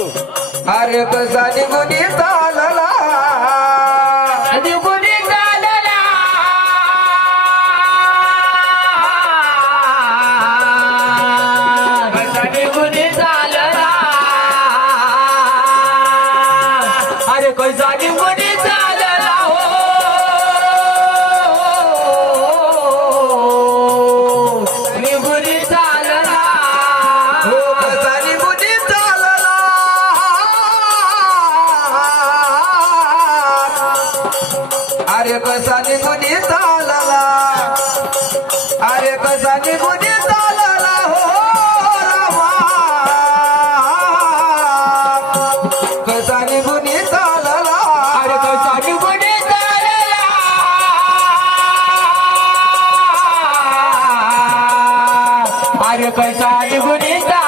अरे कसा निघुनी चालला? निघुनी चालला? निघुनी चालला? अरे कसा निघुनी चालला? अरे कसा निघुनी चालला. अरे हो, कसा निघुनी चालला हो रामा. कसा निघुनी चालला. अरे कसा निघुनी चालला. अरे कसा निघुनी चालला.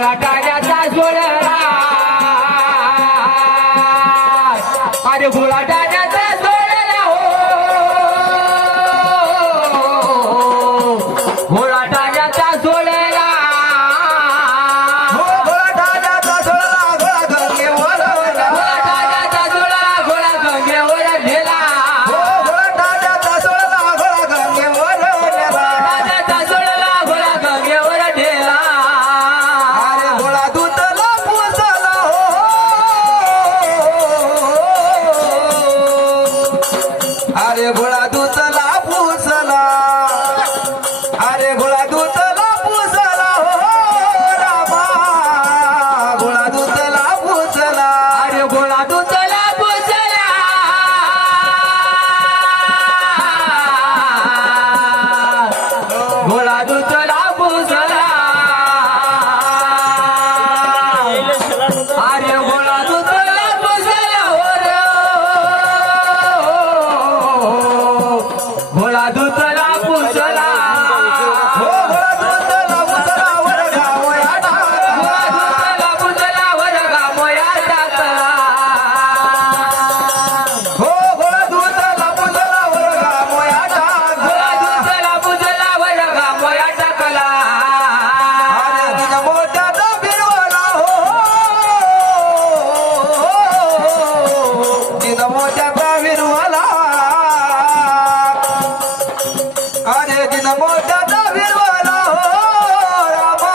la calle. 不学了。अरे दिन मोत्याचा विरवाला हो रामा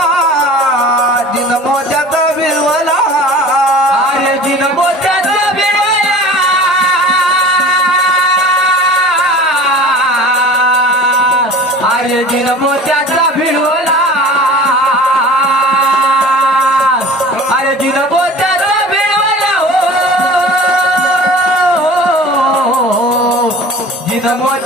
दिन मोत्याचा विरवाला अरे दिन मोत्याचा विरवाला अरे दिन मोत्याचा विरवाला अरे दिन मोत्याचा विरवाला हो दिन मोत्या